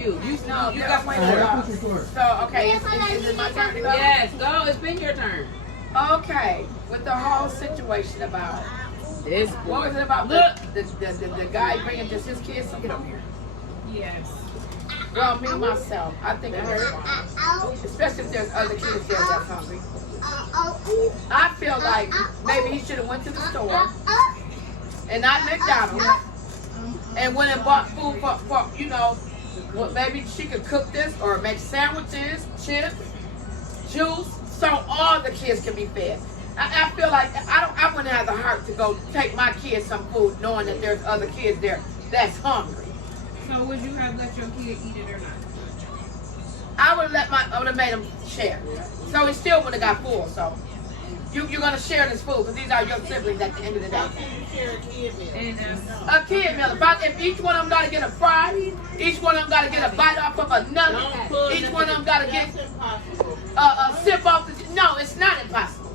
you. You No, you got one. So, okay, is it my turn to go? Yes, go. It's been your turn. Okay, with the whole situation about This what was it about? Look. The guy bringing just his kids. So get over here. Yes. Well, me myself, I think it's very wrong, especially if there's other kids there that's hungry. I feel like maybe he should have went to the store and not McDonald's and went and bought food for well, maybe she could cook this or make sandwiches, chips, juice, so all the kids can be fed. I feel like I wouldn't have the heart to go take my kids some food knowing that there's other kids there that's hungry. So would you have let your kid eat it or not? I would have made them share. So he still would have got full. So you're gonna share this food because these are your siblings at the end of the day. A kid meal. If each one of them gotta get a fry, each one of them gotta get a bite off of a nugget, each one of them gotta get a sip off the. No, it's not impossible.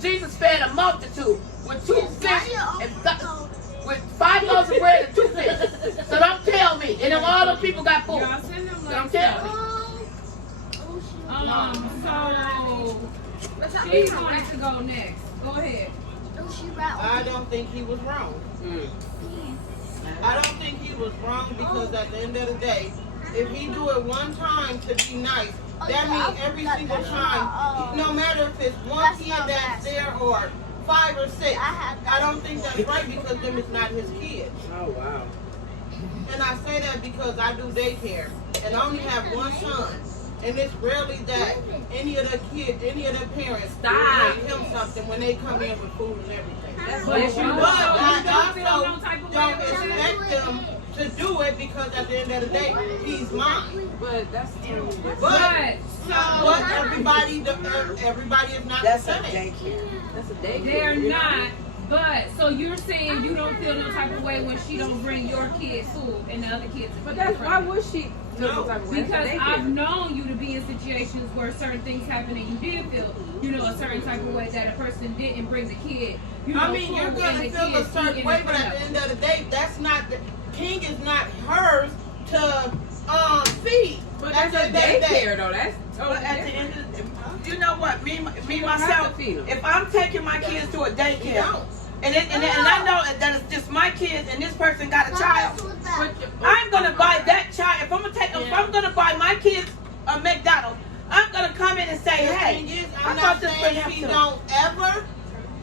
Jesus fed a multitude with 2 fish and with 5 loaves of bread and 2 fish. So don't tell me. And then all those people got food. So don't tell me. So she wanted to go next. Go ahead. I don't think he was wrong. I don't think he was wrong because at the end of the day, if he do it one time to be nice, that means every single time, no matter if it's one kid that's there or 5 or 6, I don't think that's right because them is not his kids. Oh wow. And I say that because I do daycare and I only have one son. And it's rarely that any of the kids, any of the parents bring him something when they come in with food and everything. But I also don't expect them to do it because at the end of the day, he's mine. But that's But everybody is not the same. That's a daycare. They're not. But so you're saying you don't feel no type of way when she don't bring your kid food and the other kids. But that's why would she? No, because I've known you to be in situations where certain things happen and you did feel, a certain type of way that a person didn't bring the kid. I mean, you're going to feel a certain way, but at the end of the day, that's not, the king is not hers to feed. But that's a daycare though. That's But at the end of the day, you know what? Me myself, if I'm taking my kids to a daycare, and I know that it's just my kids and this person got a child, I'm gonna buy that child. If I'm gonna buy my kids a McDonald's, I'm gonna come in and say, hey, I'm not saying she don't ever,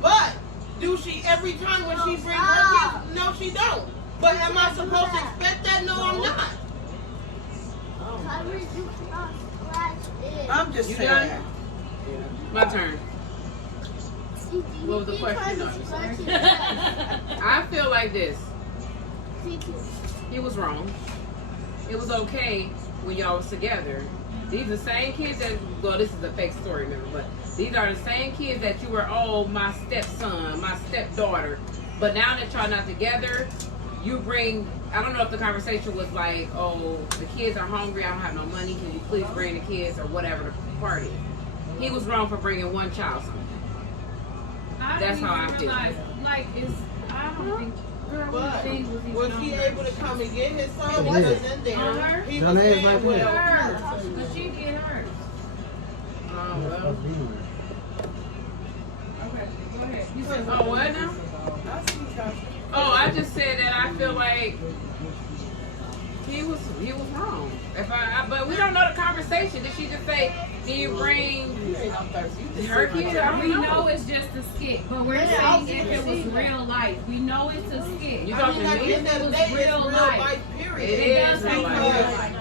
but do she every time when she brings her kids? No, she don't. But am I supposed to expect that? No, I'm not. I'm just saying. done? My turn. What was the question? I feel like this. He was wrong. It was okay when y'all was together. These are the same kids that, well, this is a fake story, remember, but these are the same kids that you were, my stepson, my stepdaughter. But now that y'all not together, you bring, I don't know if the conversation was like, oh, the kids are hungry, I don't have no money, can you please bring the kids or whatever the party. He was wrong for bringing one child something. That's how I feel. I don't think. But was he able to come and get his son? Because in there, he was saying, well, But she get hers. Oh, well. Okay, go ahead. You said Oh, what now? Oh, I just said that I feel like he was wrong. But we don't know the conversation. Did she just say, "Do you bring her kids?" We know it's just a skit, but we're saying if it was real life. We know it's a skit. You talking to me? At the end of the day, it's real life, period. It is real life.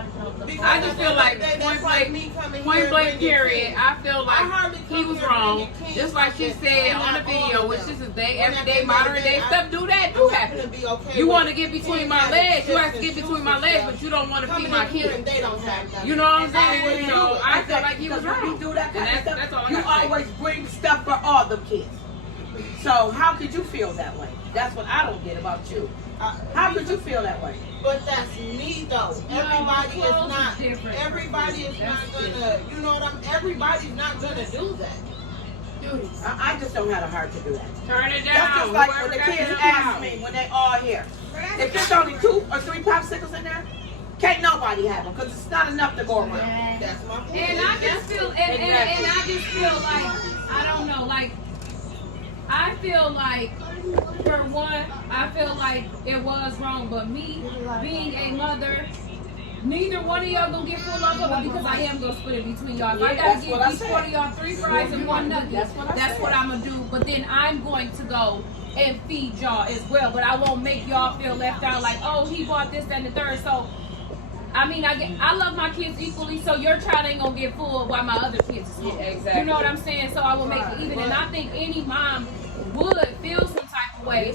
I just feel like point blank period. I feel like he was wrong. Just like she said on the video, which is everyday modern day stuff. Do happen. You want to get between my legs, you have to get between my legs, but you don't want to feed my kids. You know what I'm saying? So I feel like he was wrong. You do that kind of stuff. That's all I You got to say. always bring stuff for all the kids. So how could you feel that way? That's what I don't get about you. How could you feel that way? But that's me though. Everybody is not gonna, everybody's not gonna do that. Dude, I just don't have the heart to do that. Turn it down. That's just like when Whoever the got kids it ask out. me when they all here. If there's only 2 or 3 popsicles in there, can't nobody have them because it's not enough to go around. That's my point. And I just feel, and I just feel like, I don't know, like, I feel like, for one, I feel like it was wrong, but me being a mother, neither one of y'all gonna get full of it because I am gonna split it between y'all. If I gotta give each one of y'all 3 fries and 1 nugget, that's what I'm gonna do. But then I'm going to go and feed y'all as well. But I won't make y'all feel left out like, oh, he bought this, that, and the third. So, I mean, I love my kids equally, so your child ain't gonna get full while my other kids is full. Yeah, exactly. You know what I'm saying? So I will make it even. And I think any mom would feel some type of way,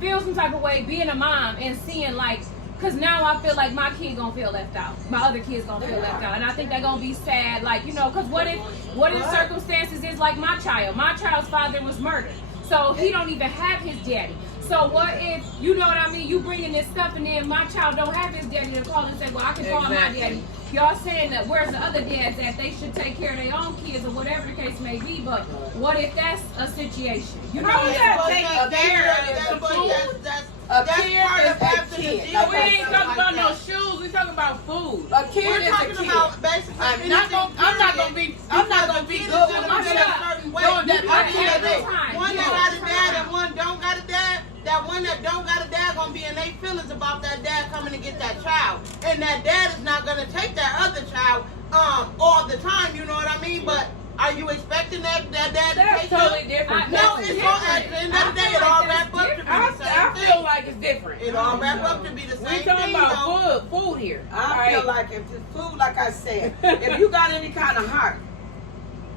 feel some type of way being a mom and seeing like, because now I feel like my kid gonna feel left out. My other kids gonna feel left out. And I think they're gonna be sad, like, you know, because what if circumstances is like my child? My child's father was murdered. So he don't even have his daddy. So what if, you know what I mean, you bringing this stuff and then my child don't have his daddy to call and say, well, I can call my daddy. Y'all saying that where's the other dads that they should take care of their own kids or whatever the case may be, but what if that's a situation? You know what I'm saying? That's part of having to deal We ain't talking about no shoes. We talking about food. A kid We're is a talking kid. about basically I'm not gonna be good with my certain way. One that got a dad and one don't got a dad. That one that don't got a dad gonna be in their feelings about that dad coming to get that child, and that dad is not gonna take that other child all the time. You know what I mean? But are you expecting that dad to take Totally different. No, it's all at the end of the day. It all wrap up to be the same I thing. feel like it's different. It all wrap up to be the We same talking thing. about food here. I feel like if it's food, like I said, if you got any kind of heart,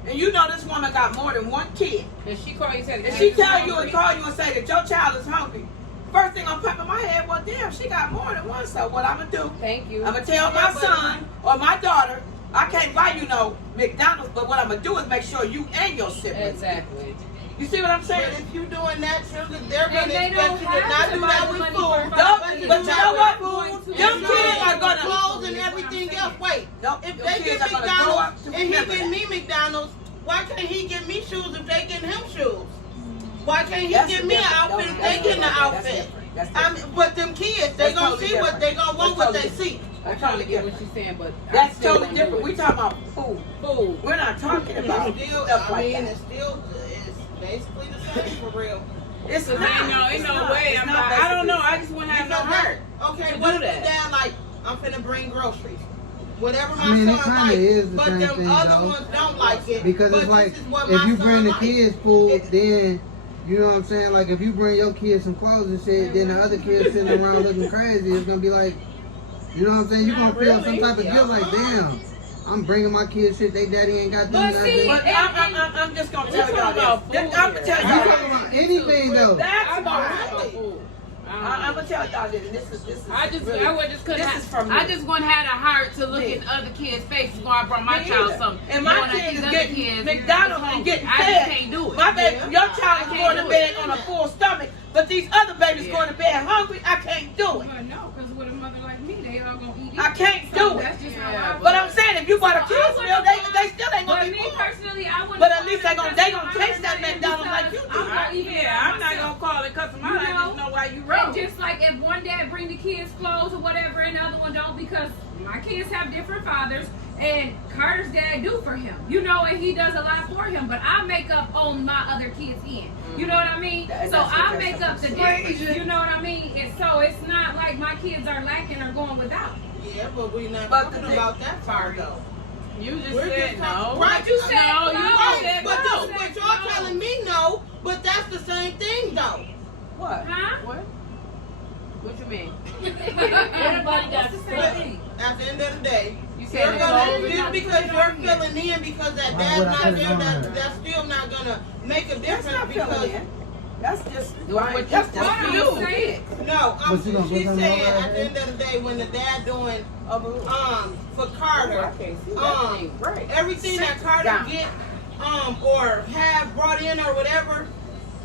and you know this woman got more than 1 kid, And she call you and said, and she tell you and call you and say that your child is hungry, first thing I'm pop in my head, well, damn, she got more than 1. So what I'm gonna do? thank you. I'm gonna tell my son or my daughter, I can't buy you no McDonald's, but what I'm gonna do is make sure you and your siblings. Exactly. You see what I'm But saying? if you doing that, children, they're And gonna they expect don't you to have not to do buy that the with money food. for No, food. but you know what? Food. Them kids are gonna. Clothes and everything else. Wait, No, if your they kids get are gonna grow up McDonald's to and he remember get that. me McDonald's, why can't he get me shoes if they getting him shoes? Why can't he That's get me an different. outfit if That's they getting an different. outfit? That's I different. mean, but them kids, they That's gonna totally see what different. they gonna want That's what they totally see. I totally get what she's saying, but That's I still totally won't different. do We it. talking about food. Food. We're not talking about It's still, stuff I like mean, that. it's basically the same for real. It's Cause ain't no way. It's I'm not like, I don't know. I basically just wouldn't have no Because heart. Okay, to what do if that. the dad like, I'm finna bring groceries. Whatever my I mean, it son kinda likes, is the but same them thing, other though. ones don't like it. Because but it's like, this is what if my you son bring the likes. kids food, then, you know what I'm saying? Like, if you bring your kids some clothes and shit, then the other kids sitting around looking crazy, it's gonna be like, you know what I'm saying? You're gonna feel some type of guilt, like, damn, I'm bringing my kids shit, they daddy ain't got them But nothing. see, You But I'm just gonna tell We're y'all talking about this. food I'm gonna here. tell y'all talking about anything, though. That's I'm why. about food. I'm gonna tell y'all this. This is. I just couldn't. This is from I me. just wouldn't have the heart to look Me. in other kids' faces when I brought my Me child either. something. And my knowing that kid these is other getting kids McDonald's is and getting hungry. I fed. just can't do it. My baby, your I child is can't going to do bed it. on a full stomach, but these other babies Yeah. going to bed hungry. I can't do it. Well, no, because with a mother like me, they all gonna eat it. I can't So do it. That's just Yeah, how I But I'm saying, if you bought a So I kid's wouldn't meal, they still ain't But gonna be me full. personally, I wouldn't. But at least they call gonna it taste that because McDonald's like you do. I'm not even I'm not myself. gonna call it customer. You I know? just know why you And wrote. just like if one dad bring the kids clothes or whatever and the other one don't, because my kids have different fathers and Carter's dad do for him, you know, and he does a lot for him, but I make up on my other kids' end. You know what I mean? That- So that's I what make that's up the crazy. difference. You know what I mean? And so it's not like my kids are lacking or going without. Yeah, but we're not But talking the thing- about that part though. You just We're said just no. talking- right, you said no. You no. just said But no. this, but y'all telling me no, but that's the same thing though. What? Huh? What? What you mean? Everybody got the same thing. At the end of the day, You you're said gonna no. just because you're filling in because that Why dad's would I not put it there, on there? that's still not gonna make a That's difference not because filling in. That's just What that's you- just what you. you saying? no, But you gonna she's put saying something on at the there? end of the day when the dad doing for Oh, Carter, I can't see that thing. Right. everything that Carter down. get or have brought in or whatever,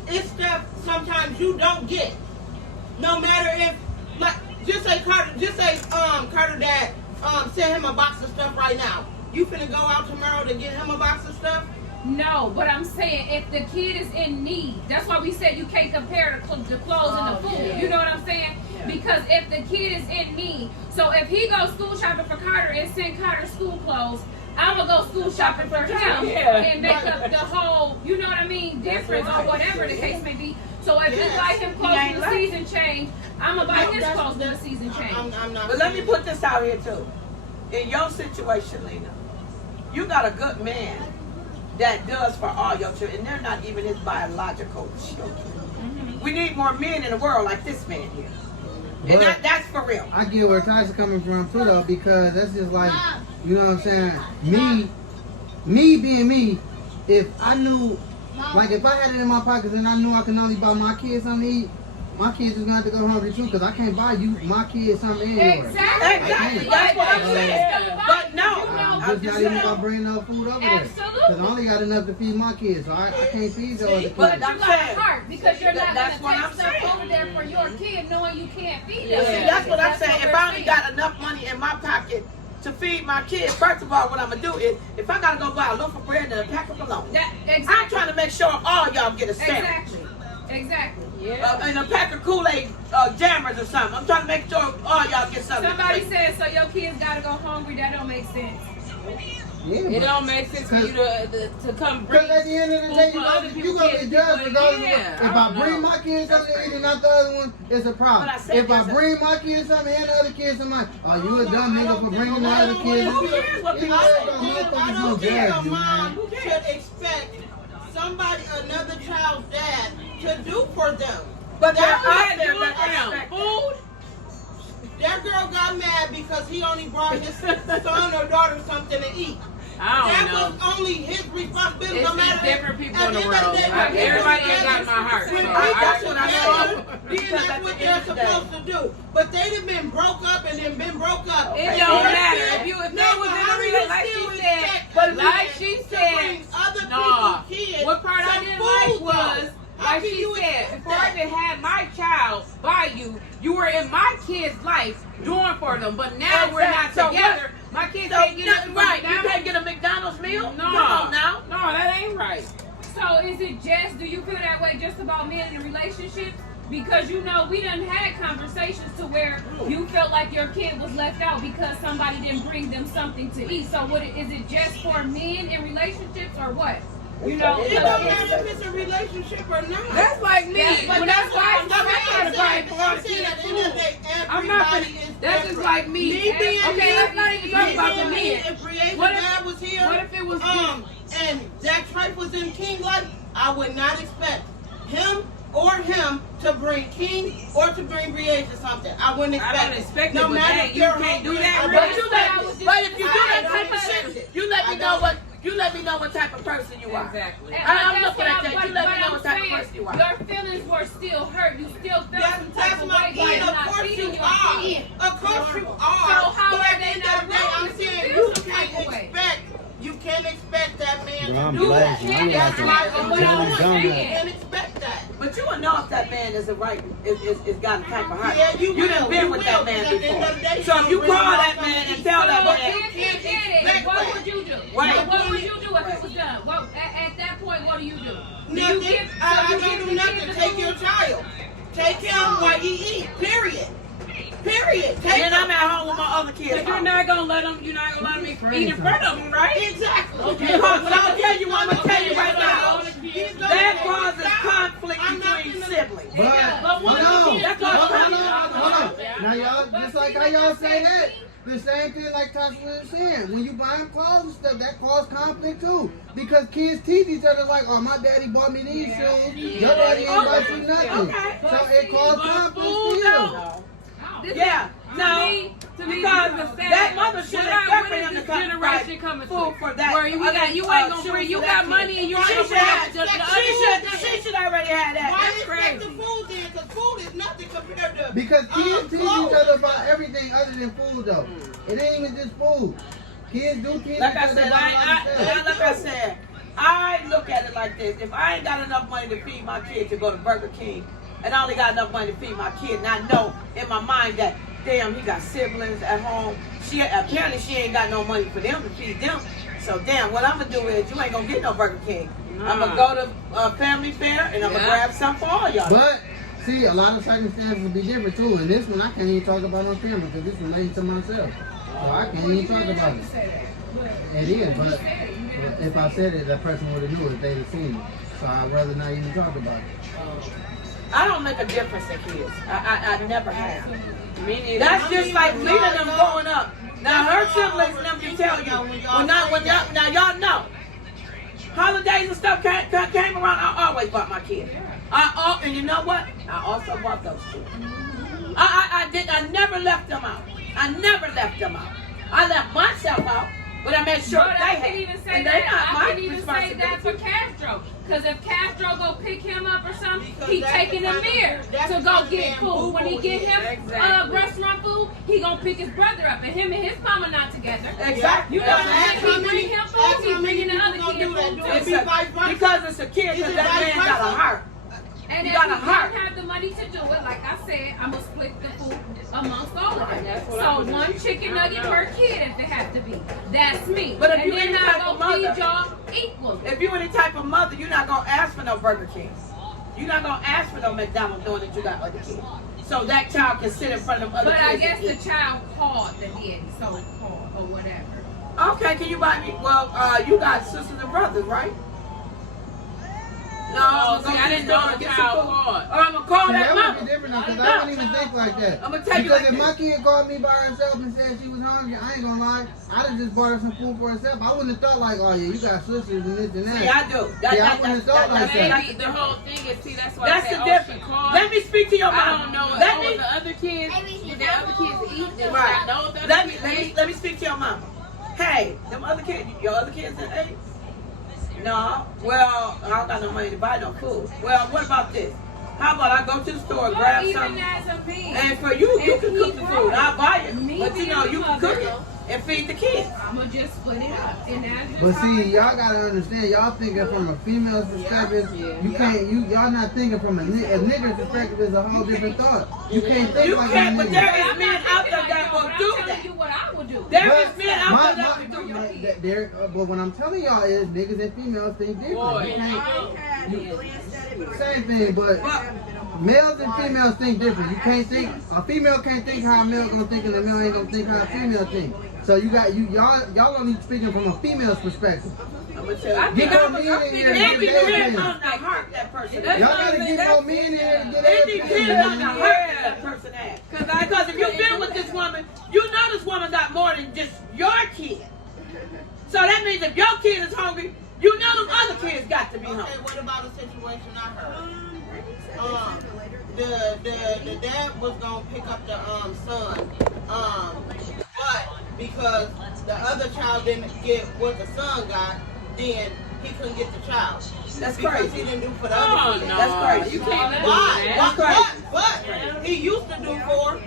it's stuff sometimes you don't get. No matter if like just say Carter dad send him a box of stuff right now. You finna go out tomorrow to get him a box of stuff? No, but I'm saying if the kid is in need, that's why we said you can't compare the clothes and the food. You know what I'm saying? Because if the kid is in need, so if he goes school shopping for Carter and send Carter school clothes, I'm gonna go school shopping for him and make up the whole, you know what I mean, difference or whatever the case may be. So if you buy him clothes when the season change, I'm gonna buy his clothes when the season change. But let me put this out here too. In your situation, Lena, you got a good man that does for all your children, and they're not even his biological children. We need more men in the world like this man here. And that's for real. I get where Tasha coming from too, though, because that's just like, you know what I'm saying? Me being me, if I knew, like if I had it in my pockets and I knew I can only buy my kids something to eat, my kids is gonna have to go hungry too, because I can't buy you my kids something anyway. Exactly. That's what I'm saying. But no, I'm just not even gonna bring no food over there. Absolutely. Because I only got enough to feed my kids, so I can't feed those other kids. But You got a heart because you're not That's what gonna I'm take stuff saying. over there for your kid knowing you can't feed them. See, that's what I'm saying. If I only got enough money in my pocket to feed my kids, first of all, what I'm gonna do is, if I gotta go buy a loaf of bread and a pack of bologna, I'm trying to make sure all y'all get a sandwich. Exactly. And a pack of Kool-Aid jammers or something. I'm trying to make sure all y'all get something. Somebody said, so your kids gotta go hungry. That don't make sense. Yeah, It don't make sense for you to come bring. because at the end of the day, food for other you people's gonna kids get judged regardless. yeah, If I bring my kids something to eat and not the other one, it's a problem. But I said If I there's a- bring my kids something and the other kids something, oh, you a dumb nigga for bringing the other kids. Who cares what people I say? don't think a you, mom man. should expect somebody, another child's dad, to do for them. But there That's are what there doing that around. expect Food. That girl got mad because he only brought his son or daughter something to eat. I That don't know. was only his responsibility. It's No matter just different people at in the the end of world. the day, when Everybody people ain't got my heart. When So people that's what I together, know. then Because that's at what the they're end of the day- supposed to do. But they'd have been broke up and then been broke up. It And don't they're matter. still- If they was No, in but a how do you relationship, like still she said, expect but men like she to said, bring other no. people's kids What part I some didn't food, like though? was, How like can she you said, expect before I that? even had my child by you, you were in my kid's life doing for them. But now we're not Exactly. So together. My kids So can't get nothing nothing right. You can't get a McDonald's meal? No. Come on now. No, that ain't right. So is it just, do you feel that way just about men in relationships? Because you know, we done had conversations to where you felt like your kid was left out because somebody didn't bring them something to eat. So is it just for men in relationships or what? You know, It don't matter if it's a relationship or not. That's like me. But That's why I'm not I'm trying to buy saying at the end of the day, I'm not. everybody is That's just different. like me. Me being Okay, me, let's not even talk about the me being men. me, if Brianna's What if- dad was here, what if it was and Jack Tripe was in King life, I would not expect him or him to bring King or to bring Brianna something. I wouldn't expect I don't expect no it, but matter dang, if you you're can't do hungry, that, I really. don't But if you do that I type of don't. shit, you let me know what type of person you are. Exactly. I'm looking at that. You let me know what type of person you are. Your feelings were still hurt. You still felt some type That's of my way by kid. Of not course you feeding your are. kid. Of course you are. So how But are at the they end not of the day, wrong I'm if you saying feel you some type of way? you can't expect that man Bro, I'm to do that. blessed. I'm That's like my a point. Johnny You Donut. can't expect that. But you will know if that man is a right, is got a type of heart. Yeah, you done will. been You with will, that man because at the end before. of the day, So if you he's call gonna that bring man and something tell So that man, if you did it, what would you do? Wait. What would you do if it was done? Well, at that point, what do you do? Nothing. I don't do nothing. Take your child. Take him while he eat. Period. Period. Take then him. I'm at home with my other kids. But you're not gonna let them eat in front of them, right? Exactly. Okay, but I'm gonna tell you right now. He's gonna That take causes it. conflict I'm not between gonna- siblings. But what hold on, if That's you- what I'm hold on. Now y'all, just like how y'all say that, the same thing like Tasha was saying. When you buying clothes and stuff, that causes conflict too. Because kids tease each other like, oh, my daddy bought me these shoes. Your daddy ain't bought you nothing. Okay. So it causes conflict still. Yeah, To me, because this is sad. that mother should When expect for when him is to this come generation like, coming food to? for that. Where you ain't gonna bring, you got money and you She ain't should have. gonna bring She should already have that. Why That's expect the crazy. food then? Because food is nothing compared to Because kids tease clothes. each other about everything other than food though. It ain't even just food. Kids do tease Like each I other said, about other stuff. I look at it like this. If I ain't got enough money to feed my kid to go to Burger King, and I only got enough money to feed my kid, and I know in my mind that, damn, he got siblings at home. Apparently she ain't got no money for them to feed them. So So damn, what I'm gonna do is you ain't gonna get no Burger King. I'm gonna go to Family Fair and I'm gonna grab some for all y'all. But see, a lot of circumstances will be different too. And this one I can't even talk about on camera because this relates to myself. So I can't even talk about it. It is, but if I said it, that person would have knew it. They'd have seen it. So I'd rather not even talk about it. I don't make a difference in kids. I never have. Me neither. That's just like leading them growing up. Now her siblings never can tell you. Now y'all know. Holidays and stuff came around. I always bought my kids. And you know what? I also bought those too. I never left them out. I left myself out, but I made sure But they I had. can even say And that. they not I my can even say that for Castro. Because if Castro go pick him up or something, he taking a mirror to go get food. When he get him restaurant food, he gonna pick his brother up, and him and his mama not together. Exactly. You know what I'm saying? He bring him food, he bringing the other kid food too. Because it's a kid, because that man got a heart. And You if got he a heart. don't have the money to do it, like I said, I'm gonna split the food amongst all of them. That's what So I'm gonna one do. chicken nugget per kid if it has to be. That's me. But if and you then any type I of go feed mother- y'all equally. If you any type of mother, you're not gonna ask for no Burger King. You're not gonna ask for no McDonald's knowing that you got other kids. So that child can sit in front of other But kids. I guess and the eat. child called the daddy, so called or whatever. Okay, can you buy me? Well, you got sisters and brothers, right? No, see, I didn't know the child called. Or I'm gonna call See, that that would mama. be different though, because I wouldn't even think like that. I'm gonna tell you Because like if my this. kid called me by herself and said she was hungry, I ain't gonna lie, I'd have just bought her some food for herself. I wouldn't have thought like, oh yeah, you got sisters and this and that. See, I do. I wouldn't have thought like that. Maybe the whole thing is, see, that's why That's I said, the oh, difference. she called. Let me speak to your mama. I don't know Let what me, the other kids, did the other kids eat? Did Right. I know what the other kids ate? let me speak to your mama. Hey, them other kids, your other kids that ate? No. Well, I don't got no money to buy no food. Well, what about this? How about I go to the store, But grab even something, as a man, and for you if can he cook the food. I'll buy it. Me But you being know, the you can cook it mother, and feed the kids. I'ma just split it up. And that's just But how see, y'all gotta understand, y'all thinking from a female's perspective. You can't, y'all not thinking from a nigga's perspective is a whole different thought. You can't think You like can't, a but nigga. there is men out there that will do I'm telling that. you what I would do. There But is men out there that will do your that. kid. But what I'm telling y'all is niggas and females think different. Boy. You can't, same thing, but males and females think different. You can't think, a female can't think how a male gonna think and a male ain't gonna think how a female think. So y'all only speaking from a female's perspective. I'm gonna tell I you. think Get I'm more men in here It and get depends their on opinion. the heart that person That's has. Y'all gotta get more men in here and get It their depends on the opinion. heart that person has. Because if you've been with this woman, you know this woman got more than just your kid. So that means if your kid is hungry, you know them other kids got to be Okay, hungry. what about a situation I heard? The dad was gonna pick up the son, but because the other child didn't get what the son got, then he couldn't get the child. That's Because crazy. he didn't do for the Oh, other no. kid. That's crazy. You can't do Why? that. But he used to do for.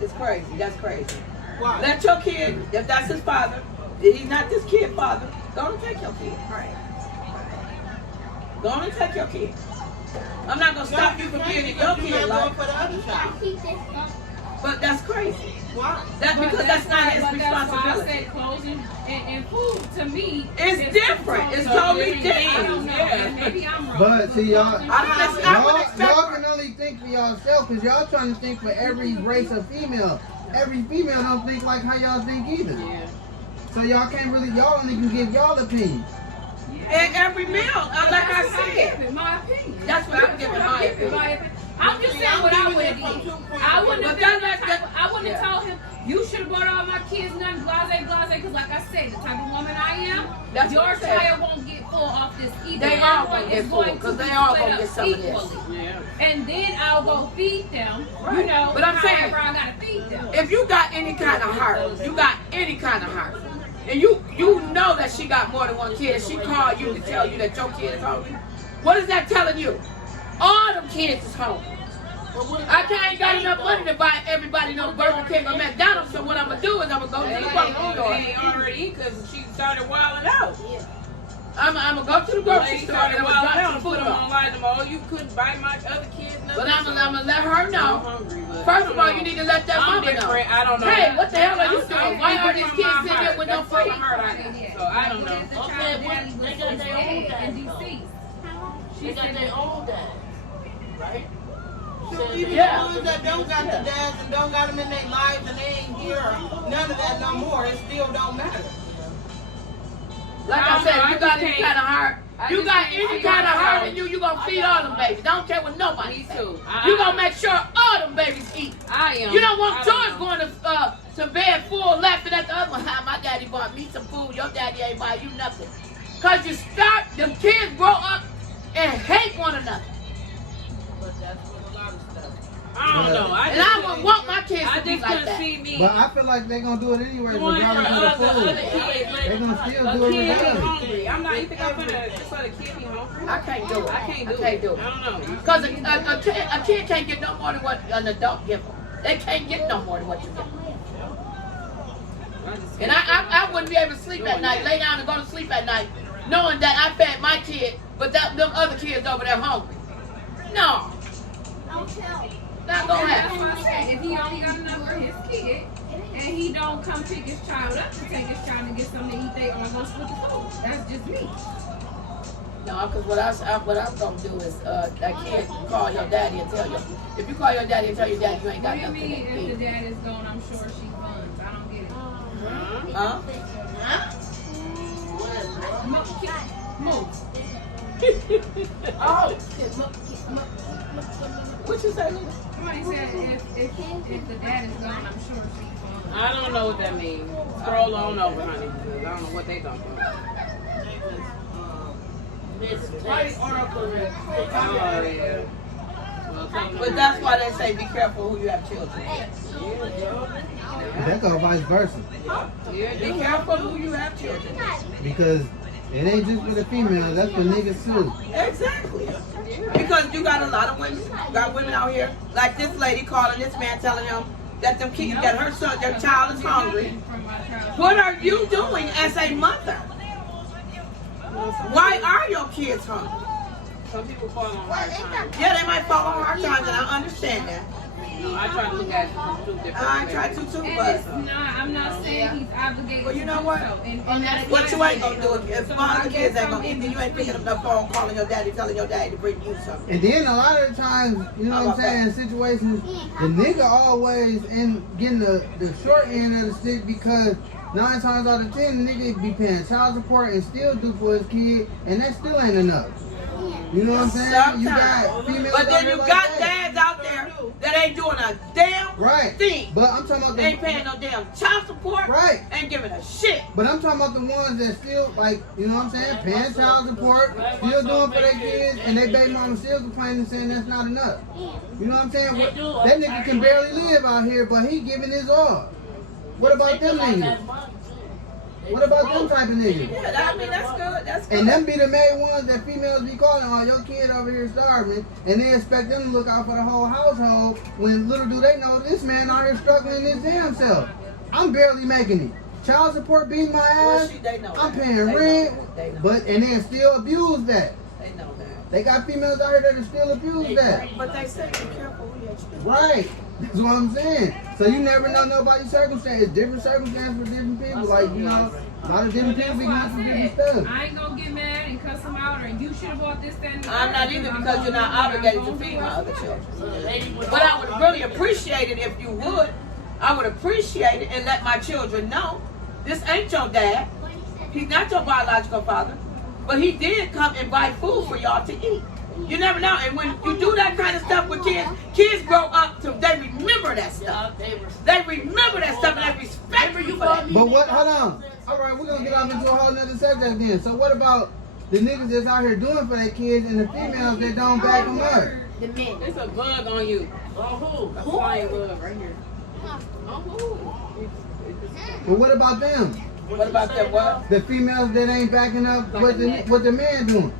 It's crazy. That's crazy. Why? Let your kid, if that's his father, if he's not this kid's father, go and take your kid. Go on and take your kid. I'm not gonna stop you from getting your You're kid not life, going for the other child. but that's crazy. Why? Because that's not his But that's why I responsibility. said clothes and food to me. It's different. It's totally I different. don't know. And maybe I'm wrong. But see, y'all, I would expect y'all can only think for yourself because y'all trying to think for every race of female. Every female don't think like how y'all think either. Yeah. So y'all can't really, y'all only can give y'all opinion. And every meal, like I That's what I'm said, giving, my opinion. that's what I'm giving my opinion. I'm just saying what I would have did. I wouldn't have But been that's- the type of, I wouldn't have yeah. told him, you should have brought all my kids nothing, blase, because like I said, the type of woman I am, That's your what I'm saying. child won't get full off this either. They all Everyone gonna get is full, going 'cause to they be all split gonna up get some of this. equally. Yeah. And then I'll go feed them, Right. you know, But I'm saying- however I gotta feed them. If you got any kind of heart, you got any kind of heart, and you know that she got more than one kid, she called you to tell you that your kid is hungry, what is that telling you? All them kids is hungry. I ain't got enough money to buy everybody no Burger King or McDonald's, so what I'm gonna do is I'm gonna go to the grocery store. They already eat because she started wilding out. I'm gonna go to the grocery store and we'll drop some food off. Online tomorrow. Oh, you couldn't buy my other kids nothing. But I'm gonna let her I'm know. hungry, but First of all, you need to let that I'm mama know. different. I don't know. Hey, what the hell are you I'm doing? Why are these kids sitting there with no That's what food? my heart I got. So I don't know. The child daddy was his dad and deceased. They got their own dad, right? So even Yeah. the ones that don't got the dads and don't got them in their lives and they ain't here, none of that no more. It still don't matter. Like I said, you got any kind of heart, you got any kind of heart in you, you gonna feed all them babies. Don't care what nobody Me say. too. You gonna make sure all them babies eat. I am. You don't want I yours know. going to bed full, laughing at the other one. My daddy bought me some food. Your daddy ain't buy you nothing. Cause you start, them kids grow up and hate one another. But that's what a lot of stuff. I don't know. And I wouldn't want my kids I to be just like couldn't that. see me. But I feel like they're gonna do it anyway, Going for regardless of the other food. kids. They're gonna still A do it kid be regardless. hungry. I'm not. You think I'm gonna just let a kid be hungry? I can't do it. I can't do I it. don't know. I don't know. Because a kid can't get no more than what an adult give them. They can't get no more than what you give them. And I wouldn't be able to sleep at night, lay down and go to sleep at night, knowing that I fed my kid, but them other kids over there hungry. No. Not gonna That's happen. what I said. If he only got enough for his kid, and he don't come pick his child up to take his child to get something to eat, they all gonna split the food. That's just me. No, because what I'm gonna do is that kid call your daddy and tell you. If you call your daddy and tell your daddy you ain't got What do you nothing mean to if eat. the dad is gone, I'm sure she funds. I don't get it. Huh? Move. Oh. What you say, Luna? Somebody said if the dad is gone, I'm sure she funds. I don't know what that means. Scroll on over, honey. 'Cause I don't know what they talking about. Right autocorrect. Oh yeah. Well, But that's why they say be careful who you have children with. But that goes vice versa. yeah, Be careful who you have children with. Because it ain't just for the females, that's for niggas too. Exactly. Because you got a lot of women, got women out here, like this lady calling this man telling him that them kids, that her son, their child is hungry. What are you doing as a mother? Why are your kids hungry? Some people fall on hard times. Yeah, they might fall on hard times, and I understand that. I try to look at it from two different I try to too, And but it's not, I'm not saying he's obligated. Well, you know to do what? so. And that's what you ain't gonna do So if my other I kids guess ain't gonna eat, then you ain't picking up the phone, calling your daddy, telling your daddy to bring you something. And then a lot of the times, you know what I'm saying, situations, the nigga always in getting the short end of the stick because 9 times out of 10, the nigga be paying child support and still do for his kid, and that still ain't enough. You know what I'm saying? You got females But then out you there got like that. dads out there that ain't doing a damn Right. thing. But I'm talking about Ain't paying no damn child support. Right. Ain't giving a shit. But I'm talking about the ones that still, like, you know what I'm saying, paying child support, still doing for their kids, and they baby mama still complaining saying that's not enough. You know what I'm saying? That nigga can barely live out here, but he giving his all. What about them niggas? What about them type of niggas? Yeah, I mean, that's good. That's good. And them be the main ones that females be calling on. Your kid over here starving, and they expect them to look out for the whole household. When little do they know this man out here struggling his damn self. I'm barely making it. Child support beating my ass. They know I'm that. paying They know rent, that. They know but and then still abuse that. They know that. They got females out here that still abuse that. But they say be careful who you choose. Right. That's what I'm saying. So you never know nobody's circumstance. Different circumstances for different people. Like, you know, a lot of different people be going through different stuff. I ain't gonna get mad and cuss him out, or you should have bought this, that, and the I'm other, not either because you're not obligated to feed my other children. But I would really appreciate it if you would. I would appreciate it and let my children know this ain't your dad. He's not your biological father. But he did come and buy food for y'all to eat. You never know. And when you do that kind of stuff with kids, kids grow up to, they remember that stuff. They remember that stuff and they respect you for that. But what, hold on. All right, we're going to get off into a whole nother subject then. So what about the niggas that's out here doing for their kids and the females that don't back them up? There's a bug on you. Oh, who? A flying bug right here. But what about them? What about that? What? The females that ain't backing up what the man doing.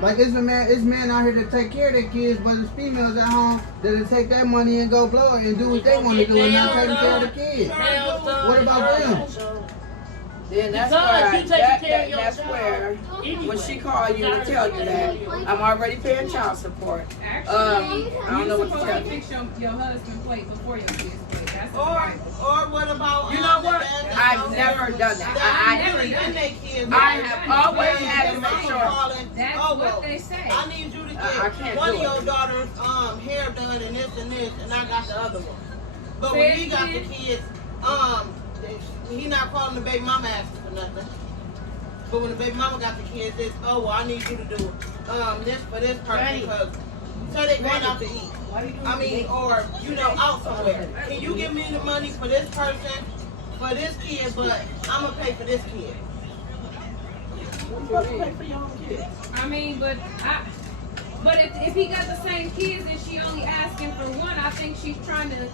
Like it's men out here to take care of their kids, but it's females at home that'll take that money and go blow it and do what they want to do and not taking care of the kids. What about them? Then that's Because where you taking care of your that's child. where Anyway. when she called you to tell you that I'm already paying child support. Actually, I don't know what to supposed tell to you. fix your husband's plate before your kids' plate. That's the Or Bible. what about You know the what? dad that's I've out never there done that. never really done in it. their kids' I lives? have always had to Mama make sure. calling, That's oh, what well, they say. I need you to I get can't one do of your it. daughter's hair done and this, and I got the other one. But Say when it he got the again. kids, he not calling the baby mama asking for nothing. But when the baby mama got the kids, it's, oh, well, I need you to do this for this person because say they going out to eat. I mean, or, you know, out somewhere. Can you give me the money for this person, for this kid, but I'm going to pay for this kid? You're supposed to pay for your own kids. I mean, but if he got the same kids and she only asking for one, I think she's trying to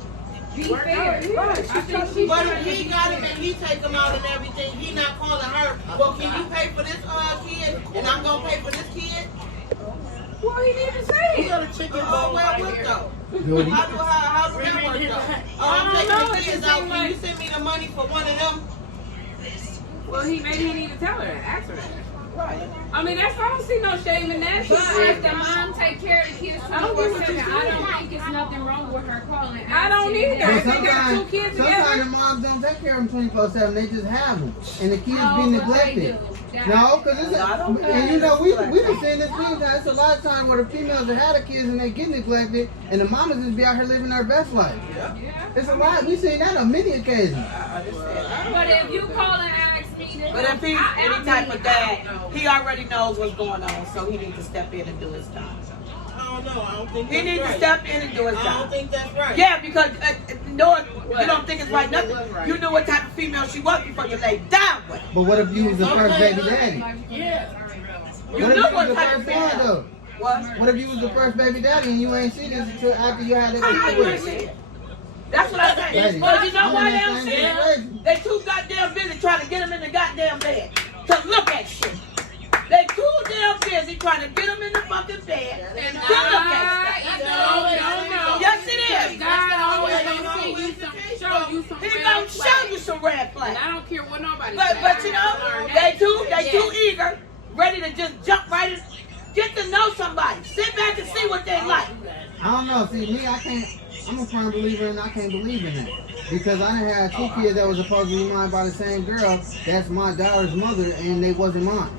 be fair. Right. I think she's But trying if to he be got fair. him and he take him out and everything, he not calling her, well, can you pay for this kid, and I'm going to pay for this kid? Well, he need to say You it. got a chicken Oh, bone well, right what here. though? Jody. How do that work though? Oh, I'm I don't taking know, the it kids just out, seem can you like- send me the money for one of them? Well, maybe he need to tell her that. Ask her that. Right. I mean, I don't see no shame in that. But if the mom take care of the kids 24/7, I don't think it's nothing wrong with her calling. I don't asking either. them. If they got two kids together. Sometimes the moms don't take care of them 24/7. They just have them, and the kids Oh, be but they neglected. do. No, because it's I don't and you know we done seen this many times. It's a lot of times where the females that had the kids and they get neglected, and the mamas just be out here living their best life. Yeah. It's a lot. We seen that on many occasions. I understand. But if you call and ask me to But if he's any type of dad, he already knows what's going on, so he needs to step in and do his job. I don't know, I don't think He that's needs to right. step in and do his I don't job. think that's right. Yeah, because you don't think it's right nothing. You knew what type of female she was before you laid down with her. But what if you was the first baby daddy? Yeah. You What if knew you was what the type of first one female. though? What? What if you was the first baby daddy and you ain't see this until after you had that How kid you ain't with? see it? That's what I say. Daddy, But you know I'm why in they that don't same see it? situation. They too goddamn busy trying to get them in the goddamn bed to look at shit. They too damn busy trying to get them in the fucking bed and to look at stuff. No. Yes, it is. God always gonna see you show you some He red gonna flags. show you some red And flags. I don't care what nobody But says. you I have to know, learn they that. too eager, ready to just jump right in. Get to know somebody. Sit back and see what they like. I don't know. See, me, I can't. I'm a firm believer, and I can't believe in that because I done had two kids that was supposed to be mine by the same girl. That's my daughter's mother, and they wasn't mine.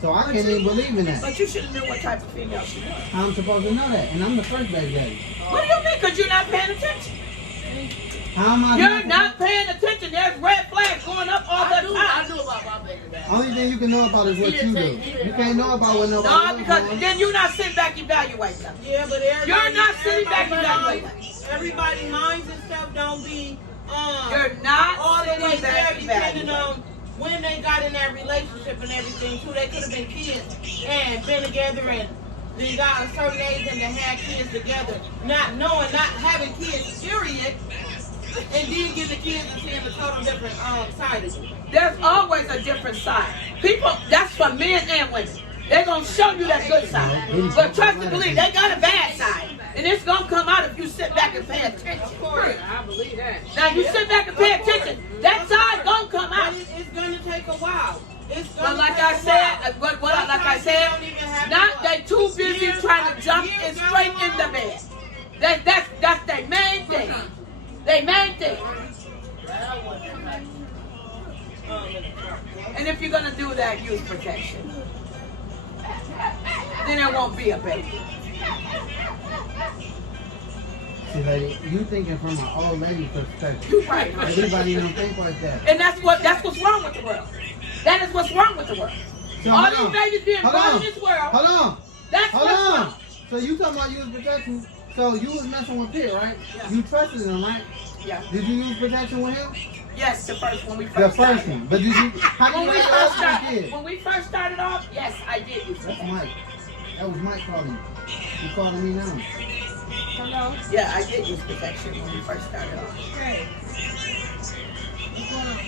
So I can't even believe in that. But you should have knew what type of female she was. I'm supposed to know that, and I'm the first baby daddy. What do you mean? Because you're not paying attention. How am I? You're not paying attention. There's red flags going up all I the do time. about my baby daddy. Only thing you can know about is what you do. You can't know about what nobody No, else because does. then you're not sitting back evaluating them. Yeah, but everybody, You're not sitting back evaluating. everybody minds and stuff don't be You're not all the way sitting there, back depending evaluating. on when they got in that relationship and everything too. They could have been kids and been together and they got a certain age and they had kids together, not knowing, not having kids, period, and then get the kids and seeing a total different side of you. There's always a different side. People, that's for men and women. They're going to show you that good side. But trust and believe, they got a bad side. And it's going to come out if you sit back and pay attention. Of course. I believe that. Now, you sit back and pay attention, that side going to come out. But it's gonna take a while. It's gonna But like take I a said, while. like I said, not they too busy trying to jump in straight in the bed. That's their main thing. Their main thing. And if you're gonna do that, use protection. Then there won't be a baby. See, lady, you thinking from an old lady perspective. You're right. Everybody don't think like that. And that's what's wrong with the world. That is what's wrong with the world. So, All hold these on. babies being Hold born on. in this world. Hold on. That's Hold what's on. wrong. So you talking about use protection? So you was messing with Pitt, right? Yeah. You trusted him, right? Yeah. Did you use protection with him? Yes, the first when we The first first started. one. But did you? How When did we you first ask your started, kid? when we first started off, yes, I did use That's protection. Mike. That was Mike calling you. He calling me now. Hello? Yeah, I did use protection when we first started off. Okay.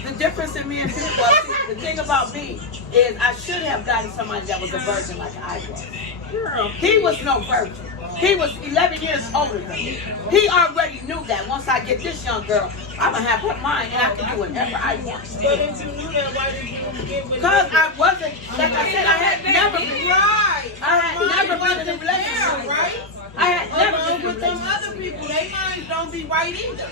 The difference in me and Pete was, the thing about me is I should have gotten somebody that was a virgin like I was. Girl. He was no virgin. He was 11 years older than me. He already knew that once I get this young girl, I'm gonna have her mind, and I can do whatever I want. But if you knew that, why did you give it? Because I wasn't, like I said, I had never been. Right. I had never been in a relationship. Right? I had never Along been with them other people, their minds don't be right either.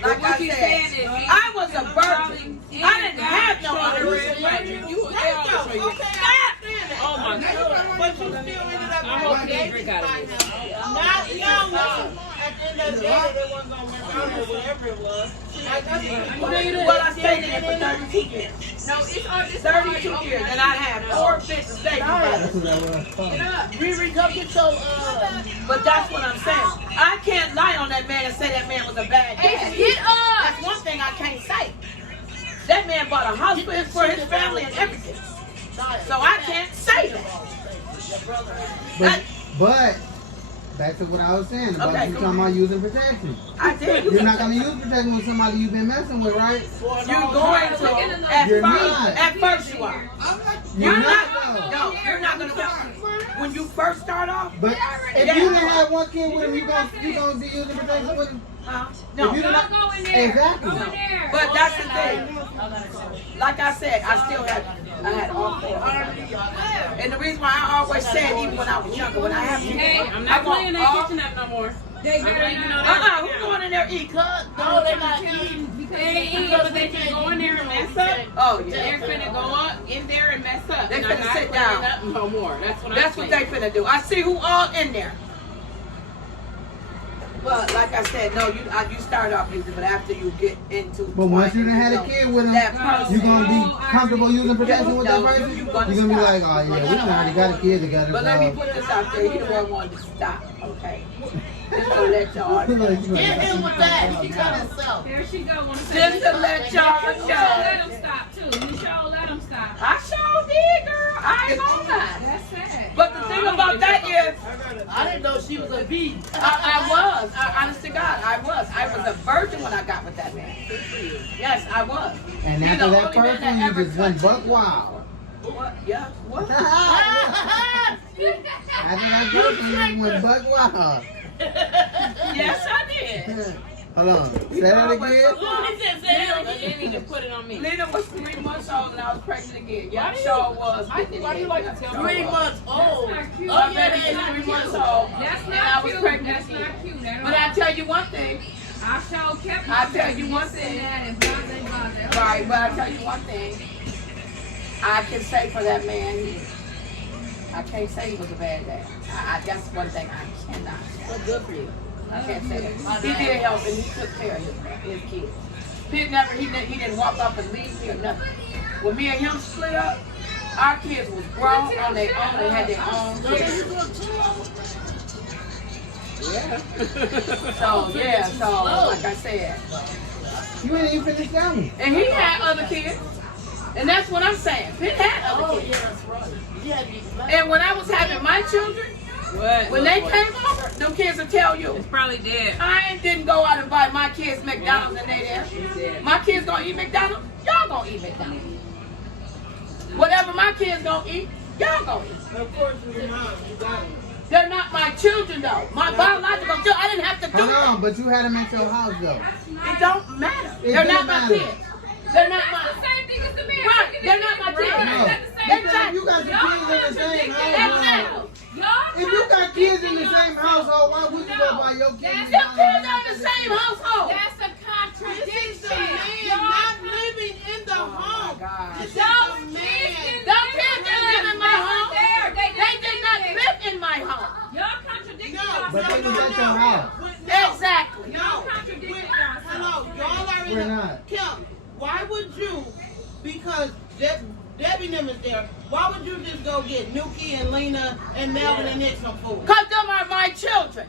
Like I said, I was a virgin. I didn't have no other relationship. Oh my God. But you still ended up I hope having you babies drink out of by this. him. Not young. At the end of the day, they wasn't going to McDonald's or whatever it was. Well, I stayed there for 32 years. No, it's 32 years, and I had 4 bitches dating That's brothers. what I was. Riri, come get your, But that's what I'm saying. I can't lie on that man and say that man was a bad dad. Get up! That's one thing I can't say. That man bought a house for his family and everything. So I can't say that. But back to what I was saying about Okay, you come talking about using protection. I did. You're not gonna use protection with somebody you've been messing with, right? You're going to. You're not. At first you are. You're You're not. not. No, you're not going to. When you first start off. But if you didn't have one kid with him, you gonna be using protection with him? No. If you Don't go in there. Exactly. Go in there. But that's the thing. Like I said, I had all 4. And the reason why I always said, even when I was younger, when I have kids, Hey, I'm I not want playing all. that kitchen up no more. They I'm better letting you know not. that. Who's going in there eat? no, they're not eating. They ain't eating, but they can go in there and mess up. Oh, yeah. They're finna go up in there and mess up. They And finna I'm not sit cleaning down. up no more. That's what That's I'm what they saying. finna do. I see who all in there. But like I said, no, you start off using, but after you get into. But once you done had a kid with him, that person, you gonna be comfortable using protection with that No, person? you're You're gonna gonna be stop. like, oh yeah, we done already got a kid together. But let me so- put this out there. You the one wanted to stop, okay? Just to let y'all know. Get him with that. He got himself. There she go. Wanna say Just to let y'all You sure know. let them stop too. You sure let them stop. I sure did, girl. I ain't gonna lie. That's sad. But the thing about that is, I didn't know she was a bee. I was. Honest to God, I was. I was a virgin when I got with that man. Yes, I was. And He after the that only man person, that you ever just went touched buck wild. What? Yeah. What? After that person, you just went buck wild. Yes, I did. Hold on. Say that again. You need to put it on me. Lena was 3 months old and I was pregnant again. Yeah, sure was. Why do you like to tell me? 3 months old. That's not cute. My baby is 3 months old. That's And not I was cute. pregnant That's again. not cute at all. But I tell you one thing. I sure kept I tell you one saying thing. that and blah, blah, blah. Right, but I tell you one thing. I can say for that man, I can't say he was a bad dad. That's one thing I cannot say. Well, good for you. I can't say that. He did help and he took care of his kids. He didn't walk up and leave me or nothing. When me and him split up, our kids was grown on their own and had their own kids. Yeah. So like I said, You ain't even finished that one. and he had other kids, and that's what I'm saying. He had other kids. that's right. Yeah, And when I was having my children, What? when they came over, them kids will tell you, It's probably dead. I didn't go out and buy my kids McDonald's and they there. My kids gonna eat McDonald's, y'all gonna eat McDonald's. Whatever my kids gonna eat, y'all gonna eat. Of course, you're not. You got it. They're not my children though. My biological children, I didn't have to do Hold that. on, but you had them at your house though. It don't matter. It They're do not my matter. kids. They're not That's my. the same thing as the man. Right, they're not my kids. No. Exactly. You got the kids in the same household. Exactly. If you got kids in the same household, why would you go buy your kids? Them kids are in the same household. That's a This is the contradiction. man not living in the Oh my home. God. This is Those the kids man. Them kids didn't live in my home. They They did not live in my home. Y'all contradicting No, yourself. But they was at your house. Exactly. No. Contradicting Hello, yourself. y'all already We're know. not. Kim, why would you, because Debbie them is there, why would you just go get Nuki and Lena and Melvin and Nick some food? Because them are my children.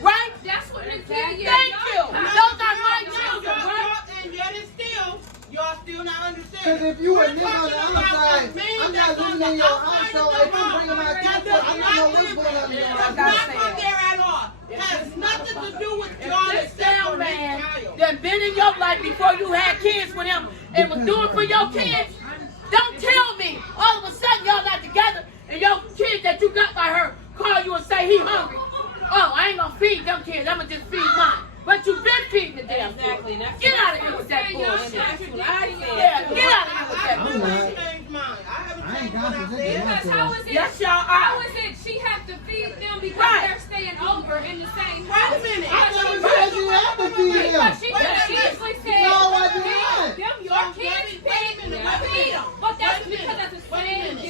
Right? That's what it is. Thank you. Those are my children, right? And yet it's still, y'all still not Because understanding. if you were We're nigga on the talking other about side, a man I'm that's not on living in the your outside house, of so the if you home. bringing my That kids, does I don't not know live what's going on in your does house. Like I not said. come there at all. Has nothing to do with y'all This except damn for man his child. that been in your life before you had kids with him and was doing for your kids. Don't tell me all of a sudden y'all not together and your kid that you got by her call you and say he hungry. Oh, I ain't gonna feed them kids. I'm gonna just feed mine. But you been feeding the damn Exactly. kids. And that's Get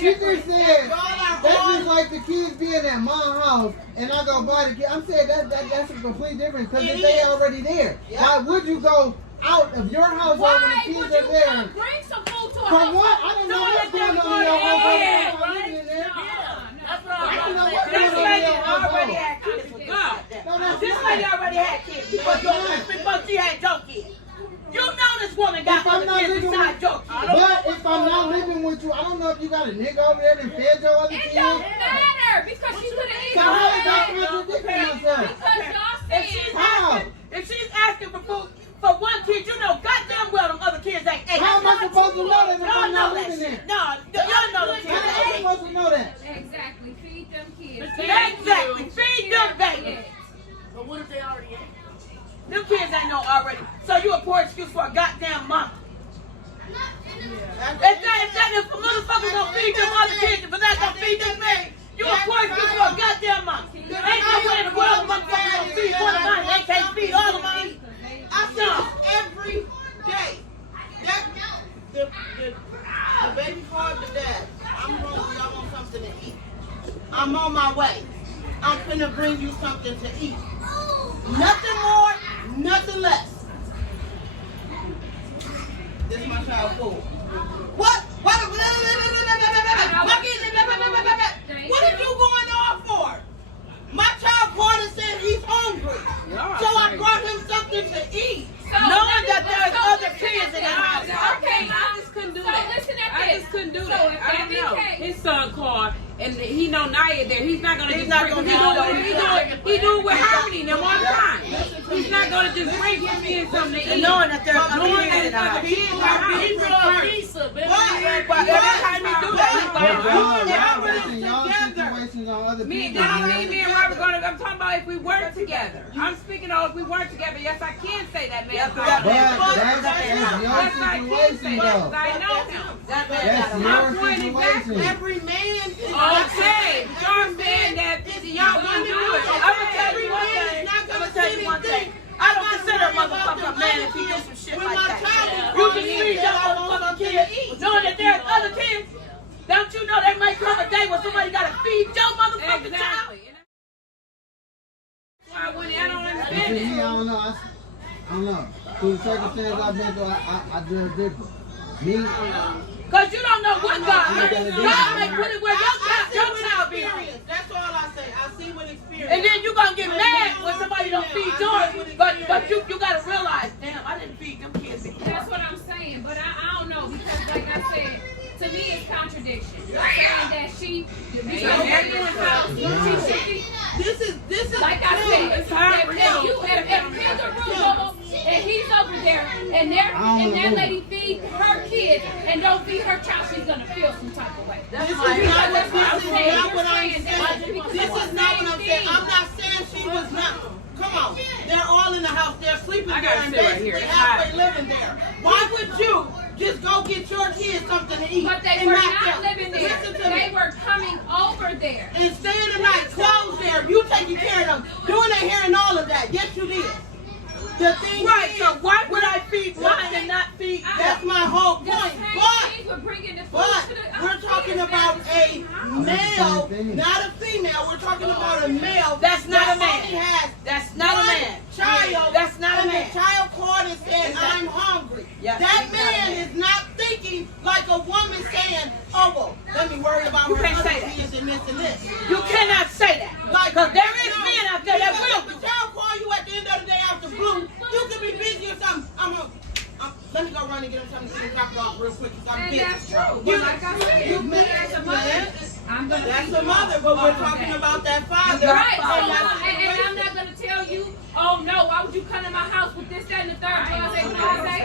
She just said that's just like the kids being at my house and I go buy the kid. I'm saying that's a complete difference because if they already there, why would you go out of your house when the kids are there? Why would you bring some food to a For house? what? I don't know what's going on in your house. That's what I don't know I'm what's saying. going This on in lady your already house. had kids with God. No, that's This not. lady already had kids before she had your kids. You know this woman got If I'm other not kids living besides with, your kids. but if I'm not living with you, I don't know if you got a nigga over there that fed your other It kids. don't matter because she could have So eaten how is that it. contradicting yourself? Because y'all If she's saying How? if she's asking for food for one kid, you know goddamn well them other kids ain't ate. How am I supposed to know that if Y'all I'm know not that living shit. there? No, y'all know them kids How am I ain't ate. supposed to know that? exactly, feed them kids. Exactly. Feed them babies. But what if they already ate? Them kids ain't know already. So you a poor excuse for a goddamn mama. If a motherfucker gonna feed them other kids, but not gonna feed them baby, you a poor excuse for a goddamn mama. Ain't no way in the world a motherfucker gonna feed one of mine. They can't feed all of mine. I see this every day. That the baby called the dad. I'm hungry. I want something to eat. I'm on my way. I'm finna bring you something to eat. Nothing more, nothing less. This is my child food. What? What are you going on for? My child called and said he's hungry. So I brought him something to eat. Knowing that there's other kids in the house. Okay, I just couldn't do so that. listen at I this. just couldn't do So that. if I don't know. MBK His son called and he know Naya there. He's not gonna He's just not bring. gonna He do it with Harmony them all the time. He's not gonna just bring him in something to And eat. knowing that there's other Knowing kids in that the there's house. other kids in the house. Pizza, baby. But every time he do that, he But finds y'all basing y'all situations on other Me, people. that don't man. mean me and Robert gonna. I'm talking about if we weren't together. I'm speaking of if we weren't together. Yes, I can say that, man. But that's Yes, your I can say situation that though. because I know him. That's My your point exactly. situation. Every man is Okay, y'all saying that y'all gonna do it. I'm gonna tell you one thing. I'm gonna tell you one thing. I don't consider a motherfucker a man if he do some shit like that. You can feed your motherfucking kids, knowing that there's other kids. Don't you know there might come a day when somebody gotta feed your motherfucking child? Exactly. Why when I don't You understand see, it. I don't know. I don't know. Through the circumstances I've been through, I judge different. Me, Cause you don't know what God may put it where your child be. experience. That's all I say. I see with experience. And then you gonna get mad when somebody don't feed yours. But you gotta realize, damn, I didn't feed them kids before. That's what I'm saying, but I don't know because, like I said, to me it's contradiction. You're saying that she, because everyone's house, This is like I said, if Kangaroo and he's over there and that lady feeds her kids and don't feed her child, she's gonna feel some type of way. This is not what I'm saying. You're This is not what I'm saying. I'm not saying she was not. Come on. They're all in the house. They're sleeping I there gotta and sit right here. basically It's halfway hot. living there. Why would you just go get your kids something to eat? But they and were not not them? living there. Listen to They me. were coming over there. And staying the night, clothes there. You taking care of them. Doing their hair and all of that. Yes, you did. The thing Right, is, so why would I feed mine and not feed that's my whole The point. same But thing with bringing the food But to the we're talking about a male, not a female. We're talking about a male. That's not that a man. only has That's not a one man. Child. That's not a and man. the child called and said, Exactly. "I'm hungry." Yes, that he's not a man man. is not thinking like a woman saying, "Oh well, let me worry about You her can't other say that. kids and this and this." You cannot say that. Like, Because there is men out there that because will. if the child call you at the end of the day out the blue, you could be busy or something. Let me go run and get him something to drop it off real quick because I'm And busy. that's true. You- But like I said, you- me as a mother, I'm gonna That's feed the you mother, but all we're of talking that. about that father. Right, so And that's and I'm not gonna tell you, oh no, why would you come to my house with this, that, and the third?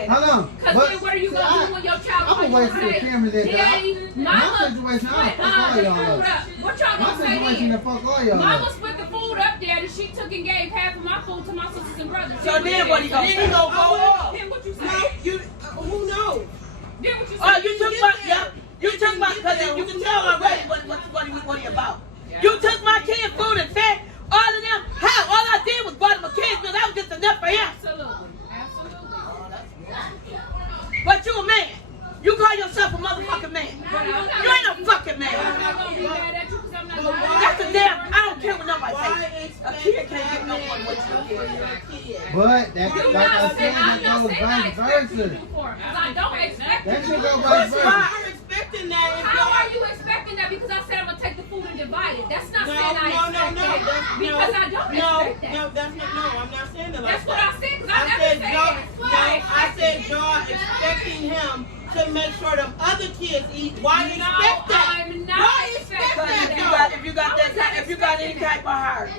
hold on. Because then what are you gonna do when your child I'm comes gonna wait for the say, camera there. Daddy, My mama situation, split I fuck all the y'all food up. up. What y'all My gonna say situation to then? fuck all y'all Mama up. split the food up there and she took and gave half of my food to my sisters and brothers. So then what he gonna Then say? he gonna go off. Then what you say? No, who knows? Then what you say? Oh, you took my, yeah, you took my, because you can tell already what he about. You took my kid food and fed all of them. How? All I did was bought him a kid's meal. That was just enough for him. Absolutely. Absolutely. But you a man. You call yourself a motherfucking man. You ain't no fucking man. But that's You like I not said, saying, I'm that not goes saying I vice expect you to versa. do for him. Because I don't expect That you should to go do vice for him. versa. I'm expecting that. If How y'all- are you expecting that? Because I said I'm gonna take the food and divide it. That's not No, saying I expect that. Because I don't expect that. No, that's not. No, I'm not saying it like That's what that. I said. Because I never said said y'all. that. No, I said y'all expecting him to make sure them other kids eat. Why you No, expect that? I'm not Why you expecting expect Because that? if you got any type of heart,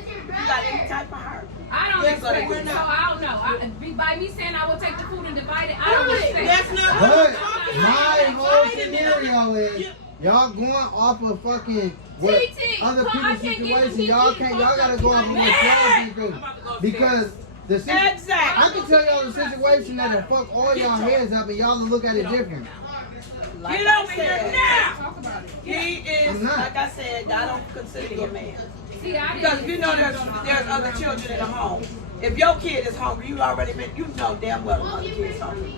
I don't Yes, expect we're it, so not. I don't know. By me saying I will take the food and divide it, I don't expect That's it. not what But I'm talking my about. whole Fighting scenario is y'all going off of fucking what TT, other Paul, I people's can't give situation. him Y'all TT, can't. Paul, Y'all gotta go off of what y'all be through. Because the Exactly. I can tell y'all the situation that'll fuck all y'all heads up and y'all will look at it different. Like Get I over here said, now. Talk about it. he is, I'm not. like I said, I don't consider you a man. See, I Because didn't you know there's other children in the home. If your kid is hungry, you know damn well the other kid's hungry.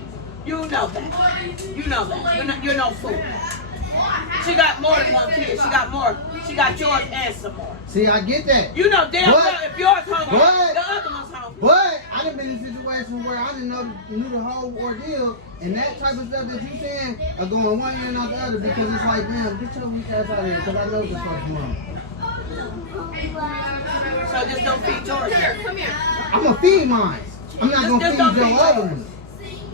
You know that. You know that. You're no fool. She got more than one kid. She got more. She got yours and some more. See, I get that. You know damn But- well if yours hungry, but- the other one's hungry. But I done been in a situation where I didn't knew the whole ordeal, and that type of stuff that you saying are going one ear and not the other because it's like, damn, get your weak ass out of here because I know this fucking wrong. So just don't feed yours. I'm gonna feed mine. I'm not gonna Just feed don't your feed other yours. one.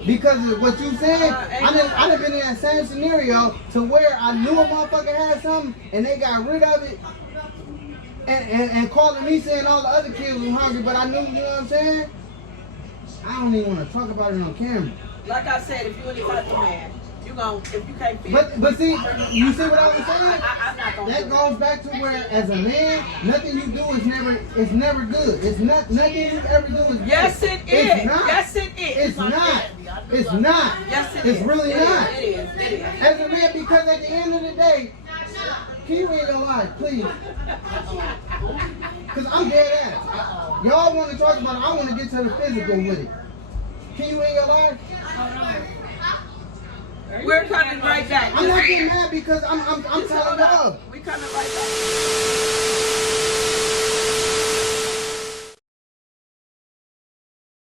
Because of what you said, I done been in that same scenario to where I knew a motherfucker had something and they got rid of it and calling me saying all the other kids were hungry, but I knew, you know what I'm saying? I don't even want to talk about it on camera. Like I said, if you any type of man, if you can't feed. But see, you see what I was saying? I'm not gonna That do it. goes back to where, as a man, nothing you do is never good. It's not nothing you ever do is good. Yes, it is. It's not. Yes, it is. It's not. It's not. Yes, it It's is. really It not. is. It is. It is. As a man, because at the end of the day, can you in your life, please? Because I'm dead ass. Y'all want to talk about it. I want to get to the physical with it. Can you in your life? We're coming right back. I'm not getting mad because I'm telling